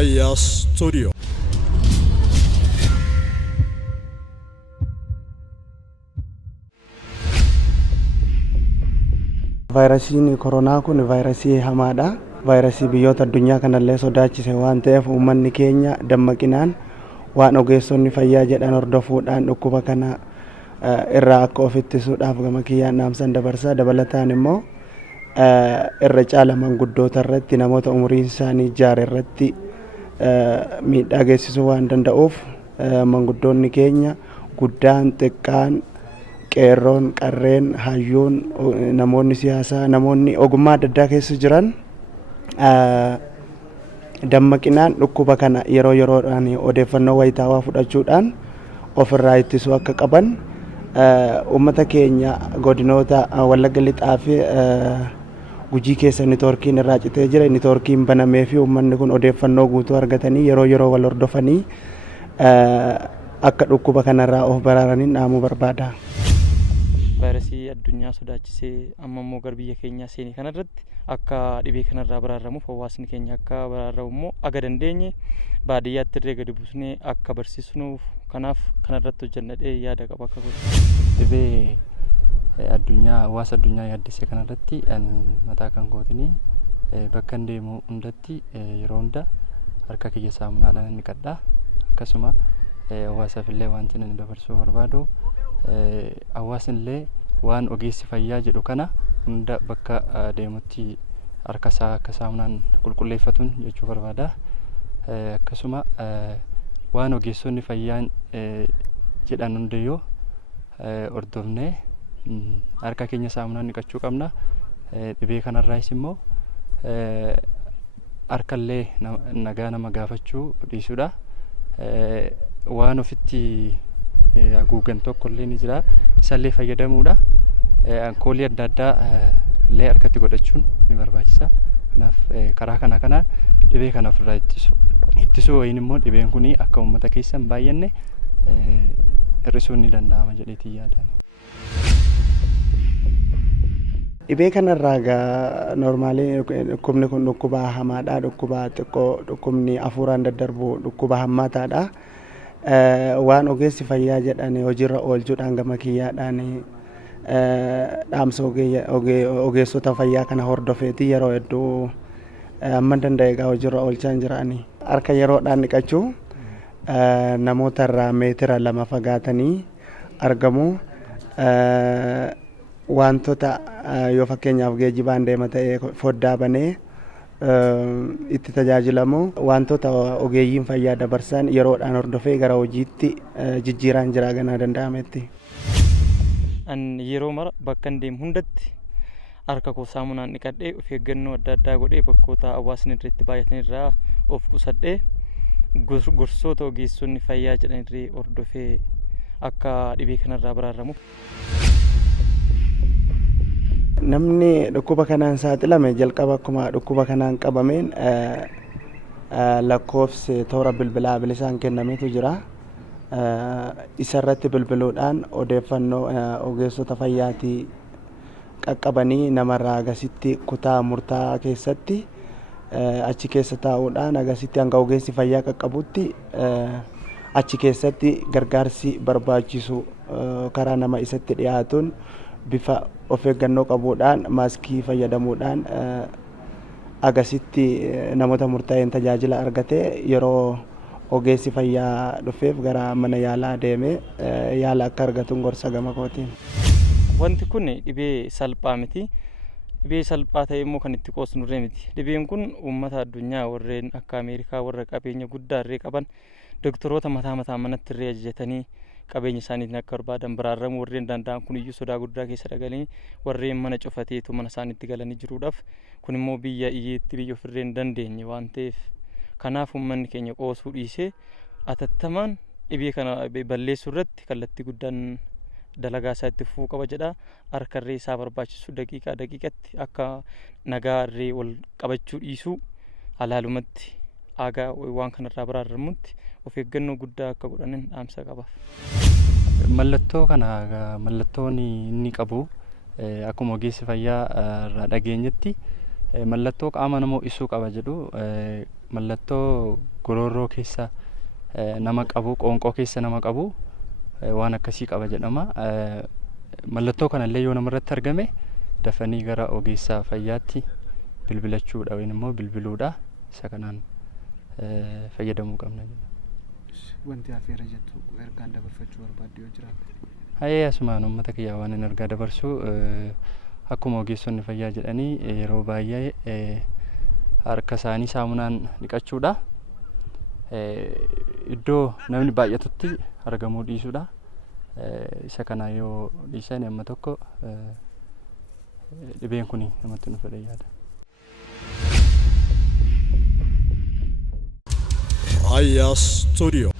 Artistoota. Vaayirasiin koronaa kun vaayirasii hamaadha. Vaayirasii biyyoota addunyaa kanallee sodaachise waan ta'eef uummanni keenya dammaqinaan waan ogeessonni fayyaa jedhan hordofuudhaan dhukkuba kana irraa akka of ittisuudhaaf gama kiyyaan dhaamsan dabarsaa. Dabalataan immoo irra caala manguddoota irratti namoota umuriin isaanii jaare irratti miidhaa geessisuu waan danda'uuf manguddoonni keenya guddaan xiqqaan qeerroon qarreen hayyuun namoonni siyaasaa namoonni ogummaa adda addaa keessa jiran dammaqinaan dhukkuba kana yeroo yeroodhaan odeeffannoo wayitaawaa fudhachuudhaan ofirraa ittisuu akka qaban uummata keenya godinoota Wallagga Lixaa fi Gujii keessa niitoorkiin irraa citee jira. Niitoorkiin banamee fi uummanni kun odeeffannoo guutuu argatanii yeroo wal hordofanii akka dhukkuba kanarraa of baraaraniin dhaamuu barbaada. Vaayirasii addunyaa sodaachisee amma immoo gara biyya keenyaa seenii kanarratti akka dhibee kanarraa baraaramuuf hawaasni keenya akka baraaramu immoo aga dandeenye baadiyyaatti irree gadi buusnee akka barsiisnuuf kanaaf kanarratti hojjannadhee yaada qaba akka godhu. Dhibee addunyaa hawaasa addunyaa yaaddessee kanarratti ani mataa kan gootinii bakka hin deemu hundatti yeroo hunda harka kiyya saamunaadhaan inni qadhaa akkasuma hawaasaaf illee wanti inni dabarsuu barbaadu hawaasnillee waan ogeessi fayyaa jedhu kana hunda bakka deemutti harka isaa akka saamunaan qulqulleeffatuun jechuu barbaada. Akkasuma waan ogeessonni fayyaan jedhan hundayyuu hordofnee harka keenya saamunaan dhiqachuu qabna. Dhibee kanarraas immoo harkallee nagaa nama gaafachuu dhiisuudha. Waan ofitti haguugan tokkollee ni jira isallee fayyadamuudha. Alkoolii adda addaa illee harkatti godhachuun ni barbaachisa. Kanaaf karaa kanaan dhibee kana ofirraa ittisuu wayiin immoo dhibeen kun akka uummata keessa hin baay'anne hir'isuun ni danda'ama jedheetii yaadani. Dhibee kanarraa normaalii dhukkubni kun dhukkuba hamaadha. Dhukkuba xiqqoo dhukkubni hafuuraan daddarbu dhukkuba hammaataadha. Waan ogeessi fayyaa jedhan hojiirra oolchuudhaan gama kiyyaadhaan dhaamsa ogeessota fayyaa kana hordofeetii yeroo hedduu amma danda'e egaa hojiirra oolchaa hin jirani. Harka yeroodhaan dhiqachuu namoota irraa meetira 2 fagaatanii argamu. Wantoota yoo fakkeenyaaf geejjibaan deema ta'ee foddaa banee itti tajaajilamu wantoota ogeeyyiin fayyaa dabarsan yeroodhaan hordofee gara hojiitti jijjiiraan jira ganaa danda'ametti. An yeroo mara bakka hin deemu hundatti harka koo saamunaan dhiqadhee of eeggannoo adda addaa godhee bakkoota hawaasni irratti baay'atan irraa of qusadhee gorsoota ogeessonni fayyaa jedhan irree hordofee akka dhibee kanarraa baraaramuuf. Namni dhukkuba kanaan saaxilame jalqaba akkuma dhukkuba kanaan qabameen lakkoofsi toora bilbilaa bilisaan kennametu jira. Isarratti bilbiluudhaan odeeffannoo ogeessota fayyaatii qaqqabanii namarraa agasitti kutaa murtaa'aa keessatti achi keessa taa'uudhaan agasitti hanga ogeessi fayyaa qaqqabutti achi keessatti gargaarsi barbaachisu karaa nama isatti dhiyaatuun bifa of eeggannoo qabuudhaan maaskii fayyadamuudhaan agasitti namoota murtaa'een tajaajila argatee yeroo ogeessi fayyaa dhufeef gara mana yaalaa deemee yaala akka argatuun gorsa gama kootiin. Wanti kun dhibee salphaa miti. Dhibee salphaa ta'e immoo kan itti qoosnurree miti. Dhibeen kun uummata addunyaa warreen akka Ameerikaa warra qabeenya guddaa irree qaban doktoroota mataa manatti irree ajajatanii qabeenya isaaniitiin akka barbaadan baraaramu warreen danda'an kun iyyuu sodaa guddaa keessa dhagalanii warreen mana cufateetu mana isaaniitti galanii jiruudhaaf kun immoo biyya iyyeetti biyya ofirree hin dandeenye waan ta'eef kanaaf uummanni keenya qoosuu dhiisee atattamaan dhibee kana balleessuu irratti kallattii guddaan dalagaa isaa itti fufuu qaba jedha. Harka irree isaa barbaachisu daqiiqatti akka nagaa irree wal qabachuu dhiisuu halaalumatti aagaa waan kanarraa baraaramutti of eeggannoo guddaa akka godhanin dhaamsa qaba. Mallattoo kana mallattoon inni qabu akkuma ogeessi fayyaa irraa dhageenyetti mallattoo qaama namaa isuu qaba jedhu mallattoo gororroo keessa nama qabu, qoonqoo keessa nama qabu waan akkasii qaba jedhama. Mallattoo kanallee yoo namarratti argame dafanii gara ogeessa fayyaatti bilbilachuudha yookiin immoo bilbiluudha. Isa kanaan fayyadamuu qabna jedhama. Wanti afeera jettu ergaan dabarfachuu barbaadde yoo jiraate? Asumaan uummata kiyyaa waan ergaa dabarsu akkuma ogeessonni fayyaa jedhanii yeroo baay'ee harka isaanii saamunaan dhiqachuudha. Iddoo namni baay'atutti argamuu dhiisuudha. Isa kana yoo dhiisan amma tokko dhibeen kun namatti nu fedha yaada. Artistoota.